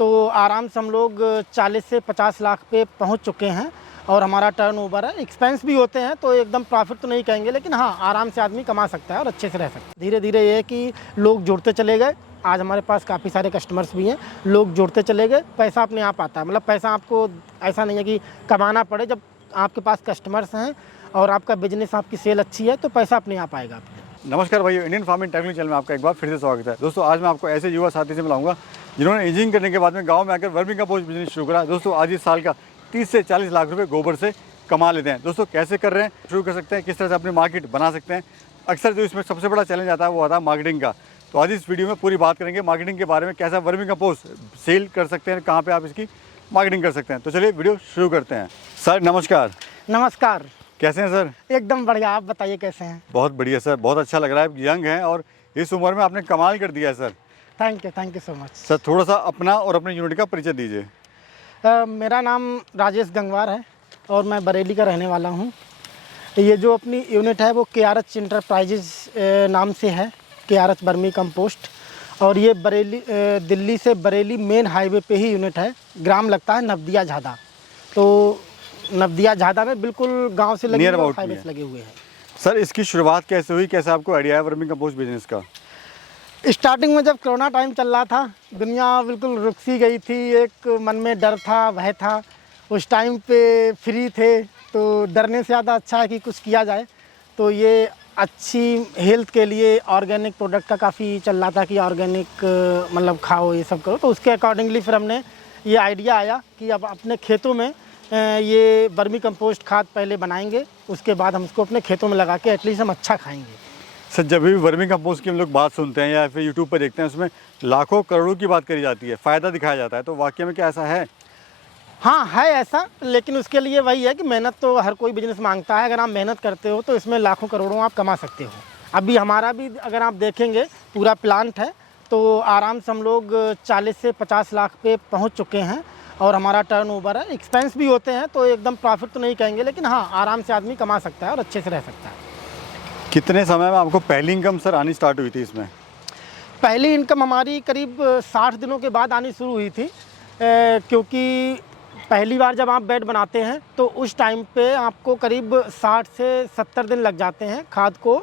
तो आराम से हम लोग 40 से 50 लाख पे पहुंच चुके हैं और हमारा टर्नओवर है। एक्सपेंस भी होते हैं तो एकदम प्रॉफिट तो नहीं कहेंगे, लेकिन हाँ आराम से आदमी कमा सकता है और अच्छे से रह सकता है। धीरे धीरे ये है कि लोग जुड़ते चले गए। आज हमारे पास काफ़ी सारे कस्टमर्स भी हैं, लोग जुड़ते चले गए, पैसा अपने आप आता है। मतलब पैसा आपको ऐसा नहीं है कि कमाना पड़े, जब आपके पास कस्टमर्स हैं और आपका बिजनेस, आपकी सेल अच्छी है तो पैसा अपने आप आएगा आपके। नमस्कार भाई, इंडियन फार्मिंग टेक्निकल चैनल में आपका एक बार फिर से स्वागत है। दोस्तों आज मैं आपको ऐसे युवा साथी से मिलाऊंगा जिन्होंने इंजीनियरिंग करने के बाद में गांव में आकर वर्मी कंपोस्ट बिजनेस शुरू करा। दोस्तों आज इस साल का 30 से 40 लाख रुपए गोबर से कमा लेते हैं। दोस्तों कैसे कर रहे हैं, शुरू कर सकते हैं, किस तरह से अपनी मार्केट बना सकते हैं। अक्सर जो इसमें सबसे बड़ा चैलेंज आता है वो आता है मार्केटिंग का। तो आज इस वीडियो में पूरी बात करेंगे मार्केटिंग के बारे में, कैसा वर्मी कंपोस्ट सेल कर सकते हैं, कहाँ पे आप इसकी मार्केटिंग कर सकते हैं। तो चलिए वीडियो शुरू करते हैं। सर नमस्कार। नमस्कार। कैसे हैं सर? एकदम बढ़िया, आप बताइए कैसे हैं? बहुत बढ़िया सर, बहुत अच्छा लग रहा है। यंग हैं और इस उम्र में आपने कमाल कर दिया है sir. Thank you so much. Sir थोड़ा सा अपना और अपने यूनिट का परिचय दीजिए। मेरा नाम राजेश गंगवार है और मैं बरेली का रहने वाला हूँ। ये जो अपनी यूनिट है वो KRH इंटरप्राइजेज नाम से है, KRH वर्मी कंपोस्ट। और ये बरेली, दिल्ली से बरेली मेन हाईवे पे ही यूनिट है। ग्राम लगता है नवदिया झादा। तो नवदिया झादा में बिल्कुल गांव से लगे हुए हाईवे लगे हुए हैं। सर इसकी शुरुआत कैसे हुई, कैसे आपको आइडिया है वर्मी कंपोस्ट बिजनेस का? स्टार्टिंग में जब कोरोना टाइम चल रहा था, दुनिया बिल्कुल रुक सी गई थी, एक मन में डर था, भय था। उस टाइम पे फ्री थे तो डरने से ज़्यादा अच्छा है कि कुछ किया जाए। तो ये अच्छी हेल्थ के लिए ऑर्गेनिक प्रोडक्ट का काफ़ी चल रहा था कि ऑर्गेनिक मतलब खाओ, ये सब करो। तो उसके अकॉर्डिंगली फिर हमने ये आइडिया आया कि अब अपने खेतों में ये वर्मी कंपोस्ट खाद पहले बनाएंगे, उसके बाद हम उसको अपने खेतों में लगा के एटलीस्ट हम अच्छा खाएंगे। सर जब भी वर्मी कंपोस्ट की हम लोग बात सुनते हैं या फिर यूट्यूब पर देखते हैं, उसमें लाखों करोड़ों की बात करी जाती है, फ़ायदा दिखाया जाता है, तो वाकई में क्या ऐसा है? हाँ है ऐसा, लेकिन उसके लिए वही है कि मेहनत तो हर कोई बिजनेस मांगता है। अगर आप मेहनत करते हो तो इसमें लाखों करोड़ों आप कमा सकते हो। अभी हमारा भी अगर आप देखेंगे पूरा प्लांट है तो आराम से हम लोग 40 से 50 लाख पे पहुंच चुके हैं और हमारा टर्नओवर है। एक्सपेंस भी होते हैं तो एकदम प्रॉफिट तो नहीं कहेंगे, लेकिन हाँ आराम से आदमी कमा सकता है और अच्छे से रह सकता है। कितने समय में आपको पहली इनकम सर आनी स्टार्ट हुई थी इसमें? पहली इनकम हमारी करीब 60 दिनों के बाद आनी शुरू हुई थी, क्योंकि पहली बार जब आप बेड बनाते हैं तो उस टाइम पे आपको करीब 60 से 70 दिन लग जाते हैं खाद को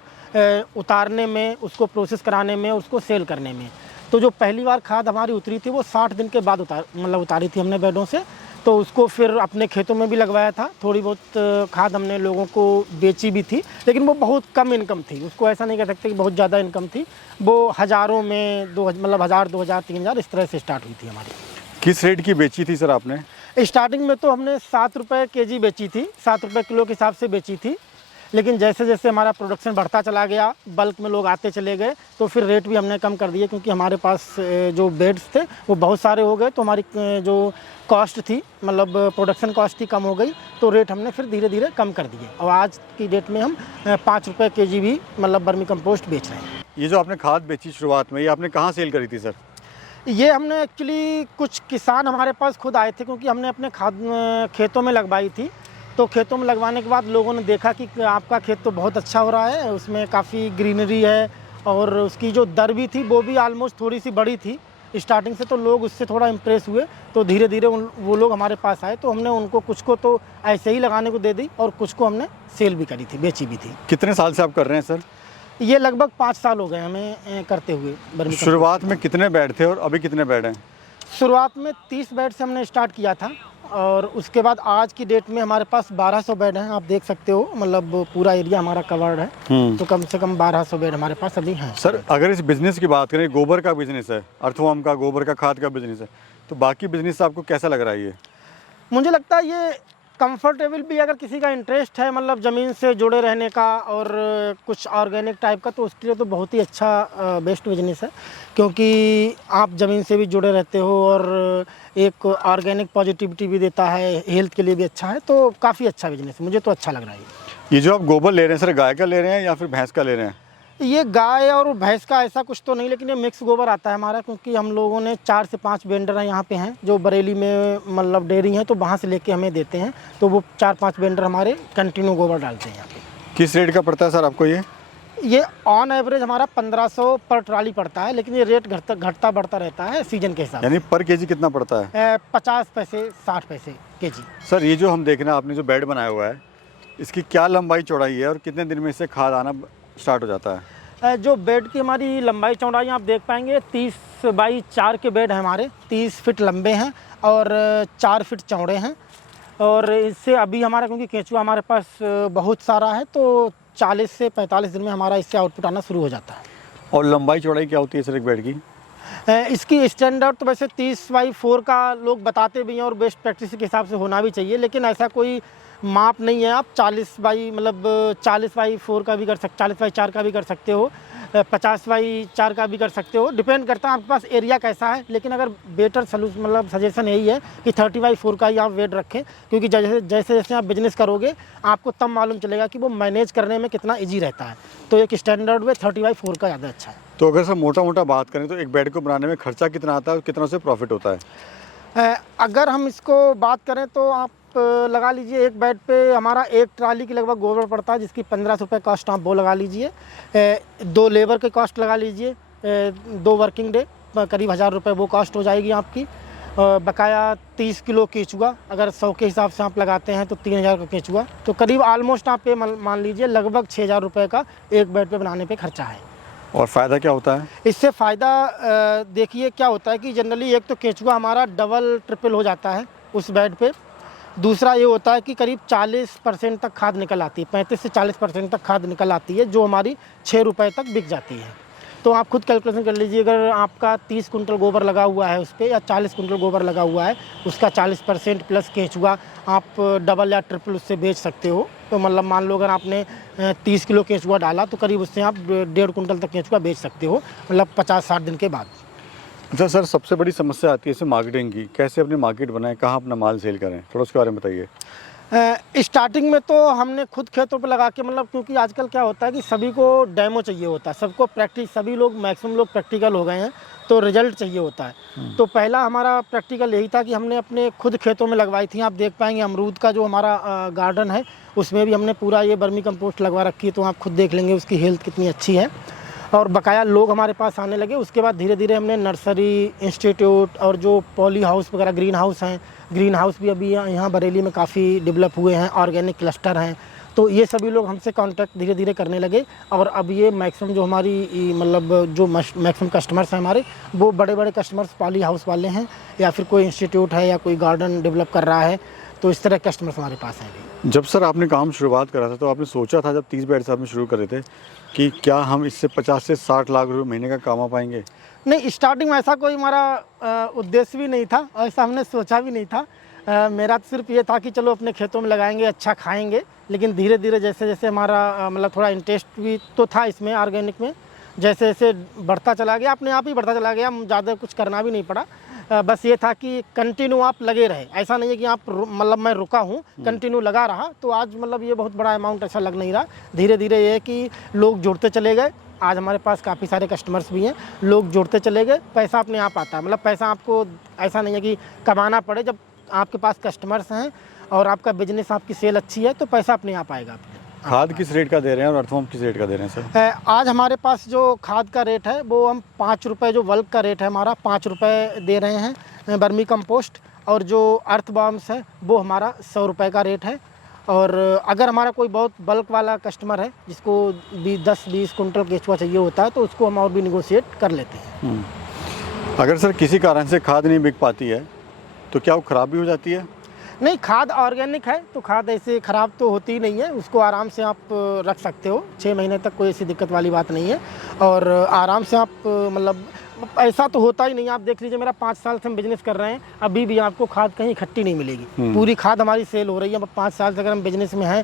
उतारने में, उसको प्रोसेस कराने में, उसको सेल करने में। तो जो पहली बार खाद हमारी उतरी थी वो 60 दिन के बाद उतारी थी हमने बेडों से। तो उसको फिर अपने खेतों में भी लगवाया था। थोड़ी बहुत खाद हमने लोगों को बेची भी थी, लेकिन वो बहुत कम इनकम थी। उसको ऐसा नहीं कह सकते कि बहुत ज़्यादा इनकम थी। वो हज़ारों में मतलब 1000, 2000, 3000 इस तरह से स्टार्ट हुई थी हमारी। किस रेट की बेची थी सर आपने? स्टार्टिंग में तो हमने 7 रुपये kg बेची थी, 7 रुपये किलो के हिसाब से बेची थी। लेकिन जैसे जैसे हमारा प्रोडक्शन बढ़ता चला गया, बल्क में लोग आते चले गए, तो फिर रेट भी हमने कम कर दिए, क्योंकि हमारे पास जो बेड्स थे वो बहुत सारे हो गए। तो हमारी जो कॉस्ट थी, मतलब प्रोडक्शन कॉस्ट थी, कम हो गई। तो रेट हमने फिर धीरे धीरे कम कर दिए और आज की डेट में हम 5 रुपये kg भी मतलब वर्मी कंपोस्ट बेच रहे हैं। ये जो आपने खाद बेची शुरुआत में, ये आपने कहाँ सेल करी थी सर? ये हमने एक्चुअली कुछ किसान हमारे पास खुद आए थे, क्योंकि हमने अपने खाद खेतों में लगवाई थी। तो खेतों में लगवाने के बाद लोगों ने देखा कि आपका खेत तो बहुत अच्छा हो रहा है, उसमें काफ़ी ग्रीनरी है और उसकी जो दर भी थी वो भी आलमोस्ट थोड़ी सी बड़ी थी स्टार्टिंग से। तो लोग उससे थोड़ा इम्प्रेस हुए, तो धीरे धीरे वो लोग हमारे पास आए। तो हमने उनको कुछ को तो ऐसे ही लगाने को दे दी और कुछ को हमने सेल भी करी थी, बेची भी थी। कितने साल से आप कर रहे हैं सर? ये लगभग 5 साल हो गए हमें करते हुए। शुरुआत में कितने बेड थे और अभी कितने बेड हैं? शुरुआत में 30 बेड से हमने स्टार्ट किया था और उसके बाद आज की डेट में हमारे पास 1200 बेड हैं। आप देख सकते हो, मतलब पूरा एरिया हमारा कवर्ड है। तो कम से कम 1200 बेड हमारे पास अभी हैं। सर अगर इस बिजनेस की बात करें, गोबर का बिजनेस है, अर्थवर्म का, गोबर का, खाद का बिजनेस है, तो बाकी बिजनेस आपको कैसा लग रहा है ये? मुझे लगता है ये कंफर्टेबल भी, अगर किसी का इंटरेस्ट है मतलब ज़मीन से जुड़े रहने का और कुछ ऑर्गेनिक टाइप का, तो उसके लिए तो बहुत ही अच्छा बेस्ट बिजनेस है। क्योंकि आप ज़मीन से भी जुड़े रहते हो और एक ऑर्गेनिक पॉजिटिविटी भी देता है, हेल्थ के लिए भी अच्छा है। तो काफ़ी अच्छा बिजनेस है, मुझे तो अच्छा लग रहा है। ये जो आप गोबर ले रहे हैं सर, गाय का ले रहे हैं या फिर भैंस का ले रहे हैं? ये गाय और भैंस का ऐसा कुछ तो नहीं, लेकिन ये मिक्स गोबर आता है हमारा, क्योंकि हम लोगों ने 4 से 5 वेंडर हैं यहाँ पे हैं जो बरेली में मतलब डेयरी हैं, तो वहाँ से लेके हमें देते हैं। तो वो 4-5 वेंडर हमारे कंटिन्यू गोबर डालते हैं यहाँ पे। किस रेट का पड़ता है सर आपको ये? ये ऑन एवरेज हमारा 1500 पर ट्राली पड़ता है, लेकिन ये रेट घटता बढ़ता रहता है सीजन के हिसाब यानी पर केजी कितना पड़ता है? से। 50 पैसे 60 पैसे केजी। सर ये जो हम देख रहे हैं, आपने जो बेड बनाया हुआ है, इसकी क्या लंबाई चौड़ाई है और कितने दिन में इससे खाद आना स्टार्ट हो जाता है? जो बेड की हमारी लंबाई चौड़ाई आप देख पाएंगे 30 बाई 4 के बेड हैं हमारे, 30 फीट लंबे हैं और 4 फीट चौड़े हैं। और इससे अभी हमारा, क्योंकि केंचुआ हमारे पास बहुत सारा है, तो 40 से 45 दिन में हमारा इससे आउटपुट आना शुरू हो जाता है। और लंबाई चौड़ाई क्या होती है सर एक बेड की? इसकी स्टैंडर्ड तो वैसे 30 बाई 4 का लोग बताते भी हैं और बेस्ट प्रैक्टिस के हिसाब से होना भी चाहिए, लेकिन ऐसा कोई माप नहीं है। आप 40 बाई 4 का भी कर सकते, 40 बाई 4 का भी कर सकते हो, 50 बाई 4 का भी कर सकते हो, डिपेंड करता है आपके पास एरिया कैसा है। लेकिन अगर बेटर सजेशन सजेशन यही है कि 30 बाई 4 का ही आप वेट रखें, क्योंकि जैसे जैसे आप बिजनेस करोगे आपको तब मालूम चलेगा कि वो मैनेज करने में कितना ईजी रहता है। तो एक स्टैंडर्ड में 30 बाई 4 का ज़्यादा अच्छा है। तो अगर सर मोटा मोटा बात करें तो एक बेड को बनाने में खर्चा कितना आता है और कितना से प्रॉफिट होता है? अगर हम इसको बात करें तो आप लगा लीजिए एक बेड पे हमारा एक ट्राली की लगभग गोबर पड़ता है, जिसकी 1500 रुपये कॉस्ट आप वो लगा लीजिए। 2 लेबर के कॉस्ट लगा लीजिए, 2 वर्किंग डे करीब 1000 रुपये वो कॉस्ट हो जाएगी आपकी। बकाया 30 किलो केंचुआ अगर 100 के हिसाब से आप लगाते हैं तो 3000 का केंचुआ, तो करीब ऑलमोस्ट आप पे मान लीजिए लगभग 6000 रुपये का एक बेड पे बनाने पे खर्चा है। और फ़ायदा क्या होता है इससे फ़ायदा देखिए क्या होता है कि जनरली एक तो केंचुआ हमारा डबल ट्रिपल हो जाता है उस बेड पे। दूसरा ये होता है कि करीब 40% तक खाद निकल आती है, 35 से 40% तक खाद निकल आती है, जो हमारी 6 रुपये तक बिक जाती है। तो आप खुद कैलकुलेशन कर लीजिए, अगर आपका 30 कुंटल गोबर लगा हुआ है उस पर, या 40 कुंटल गोबर लगा हुआ है, उसका 40% प्लस केंचुआ आप डबल या ट्रिपल उससे बेच सकते हो। तो मतलब मान लो अगर आपने 30 किलो केंचुआ डाला तो करीब उससे आप 1.5 कुंटल तक केंचुआ बेच सकते हो, मतलब 50-60 दिन के बाद। अच्छा सर, सबसे बड़ी समस्या आती है इसे मार्केटिंग की, कैसे अपनी मार्केट बनाएं, कहाँ अपना माल सेल करें, थोड़ा उसके बारे में बताइए। स्टार्टिंग में तो हमने खुद खेतों पे लगा के, मतलब क्योंकि आजकल क्या होता है कि सभी को डेमो चाहिए होता है, सबको प्रैक्टिस, सभी लोग मैक्सिमम लोग प्रैक्टिकल हो गए हैं, तो रिजल्ट चाहिए होता है। तो पहला हमारा प्रैक्टिकल यही था कि हमने अपने खुद खेतों में लगवाई थी। आप देख पाएंगे अमरूद का जो हमारा गार्डन है उसमें भी हमने पूरा ये वर्मी कंपोस्ट लगवा रखी है, तो आप खुद देख लेंगे उसकी हेल्थ कितनी अच्छी है। और बकाया लोग हमारे पास आने लगे। उसके बाद धीरे धीरे हमने नर्सरी, इंस्टीट्यूट और जो पॉली हाउस वगैरह, ग्रीन हाउस हैं, ग्रीन हाउस भी अभी यहाँ बरेली में काफ़ी डेवलप हुए हैं, ऑर्गेनिक क्लस्टर हैं, तो ये सभी लोग हमसे कांटेक्ट धीरे धीरे करने लगे। और अब ये मैक्सिमम जो हमारी मतलब जो मैक्सिमम कस्टमर्स हैं हमारे, वो बड़े बड़े कस्टमर्स पॉली हाउस वाले हैं, या फिर कोई इंस्टीट्यूट है या कोई गार्डन डेवलप कर रहा है, तो इस तरह कस्टमर्स हमारे पास हैं अभी। जब सर आपने काम शुरुआत करा था तो आपने सोचा था, जब 30 बेड से आपने शुरू करे थे, कि क्या हम इससे 50 से 60 लाख रुपए महीने का कमा पाएंगे? नहीं, स्टार्टिंग में ऐसा कोई हमारा उद्देश्य भी नहीं था, ऐसा हमने सोचा भी नहीं था। मेरा तो सिर्फ ये था कि चलो अपने खेतों में लगाएंगे, अच्छा खाएंगे। लेकिन धीरे धीरे जैसे जैसे हमारा मतलब थोड़ा इंटरेस्ट भी तो था इसमें, ऑर्गेनिक में, जैसे जैसे बढ़ता चला गया, अपने आप ही बढ़ता चला गया, ज़्यादा कुछ करना भी नहीं पड़ा। बस ये था कि कंटिन्यू आप लगे रहे, ऐसा नहीं है कि आप मतलब मैं रुका हूँ, कंटिन्यू लगा रहा, तो आज मतलब ये बहुत बड़ा अमाउंट ऐसा लग नहीं रहा। धीरे धीरे ये है कि लोग जुड़ते चले गए, आज हमारे पास काफ़ी सारे कस्टमर्स भी हैं, लोग जुड़ते चले गए, पैसा अपने आप आता है। मतलब पैसा आपको ऐसा नहीं है कि कमाना पड़े, जब आपके पास कस्टमर्स हैं और आपका बिजनेस, आपकी सेल अच्छी है, तो पैसा अपने आप आएगा आपके। खाद किस रेट का दे रहे हैं और अर्थवॉर्म किस रेट का दे रहे हैं सर? आज हमारे पास जो खाद का रेट है वो हम 5 रुपये, जो बल्क का रेट है हमारा 5 रुपये दे रहे हैं वर्मी कंपोस्ट, और जो अर्थवॉर्म्स है वो हमारा 100 रुपये का रेट है। और अगर हमारा कोई बहुत बल्क वाला कस्टमर है जिसको 10-20 कुंटल केंचुआ चाहिए होता है, तो उसको हम और भी निगोशिएट कर लेते हैं। अगर सर किसी कारण से खाद नहीं बिक पाती है तो क्या वो ख़राब भी हो जाती है? नहीं, खाद ऑर्गेनिक है तो खाद ऐसे ख़राब तो होती ही नहीं है, उसको आराम से आप रख सकते हो, 6 महीने तक कोई ऐसी दिक्कत वाली बात नहीं है। और आराम से आप मतलब ऐसा तो होता ही नहीं। आप देख लीजिए, मेरा 5 साल से हम बिजनेस कर रहे हैं, अभी भी आपको खाद कहीं इकट्ठी नहीं मिलेगी, पूरी खाद हमारी सेल हो रही है। 5 साल से अगर हम बिजनेस में हैं,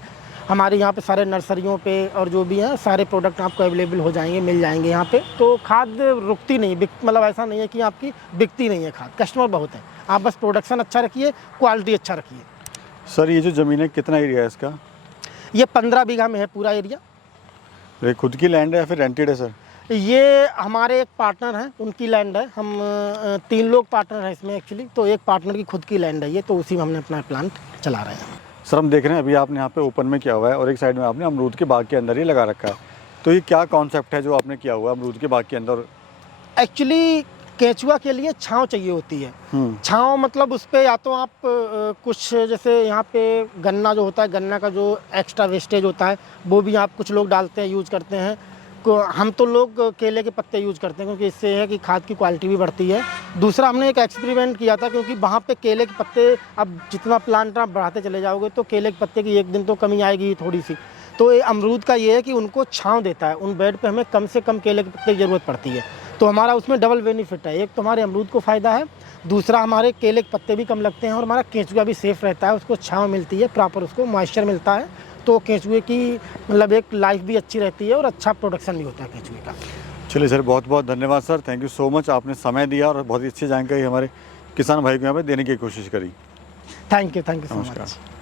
हमारे यहाँ पे सारे नर्सरियों पे और जो भी हैं सारे प्रोडक्ट आपको अवेलेबल हो जाएंगे, मिल जाएंगे यहाँ पे, तो खाद रुकती नहीं, मतलब ऐसा नहीं है कि आपकी बिकती नहीं है खाद, कस्टमर बहुत हैं। आप बस प्रोडक्शन अच्छा रखिए, क्वालिटी अच्छा रखिए। सर ये जो ज़मीन है कितना एरिया है इसका? ये 15 बीघा में है पूरा एरिया। ये खुद की लैंड है या फिर रेंटेड है सर? ये हमारे एक पार्टनर हैं, उनकी लैंड है। हम 3 लोग पार्टनर हैं इसमें एक्चुअली, तो एक पार्टनर की खुद की लैंड है ये, तो उसी में हमने अपना प्लांट चला रहे हैं। सर हम देख रहे हैं अभी आपने यहाँ पे ओपन में किया हुआ है और एक साइड में आपने अमरूद के बाग के अंदर ही लगा रखा है, तो ये क्या कॉन्सेप्ट है जो आपने किया हुआ है अमरूद के बाग के अंदर? एक्चुअली केंचुआ के लिए छांव चाहिए होती है। छांव मतलब उस पे या तो आप कुछ जैसे यहाँ पे गन्ना जो होता है, गन्ना का जो एक्स्ट्रा वेस्टेज होता है वो भी आप कुछ लोग डालते हैं, यूज करते हैं। हम तो लोग केले के पत्ते यूज करते हैं क्योंकि इससे है कि खाद की क्वालिटी भी बढ़ती है। दूसरा हमने एक एक्सपेरिमेंट किया था क्योंकि वहाँ पे केले के पत्ते, अब जितना प्लांट आप बढ़ाते चले जाओगे तो केले के पत्ते की एक दिन तो कमी आएगी थोड़ी सी। तो ये अमरूद का ये है कि उनको छांव देता है, उन बेड पे हमें कम से कम केले के पत्ते की ज़रूरत पड़ती है। तो हमारा उसमें डबल बेनिफिट है, एक तो हमारे अमरूद को फ़ायदा है, दूसरा हमारे केले के पत्ते भी कम लगते हैं और हमारा केंचुआ भी सेफ़ रहता है, उसको छांव मिलती है, प्रॉपर उसको मॉइस्चर मिलता है। तो केंचुए की मतलब एक लाइफ भी अच्छी रहती है और अच्छा प्रोडक्शन भी होता है केंचुए का। चलिए सर, बहुत बहुत धन्यवाद sir, thank you so much, आपने समय दिया और बहुत ही अच्छी जानकारी हमारे किसान भाई को यहाँ पे देने की कोशिश करी। थैंक यू सो नमस्कार। मच।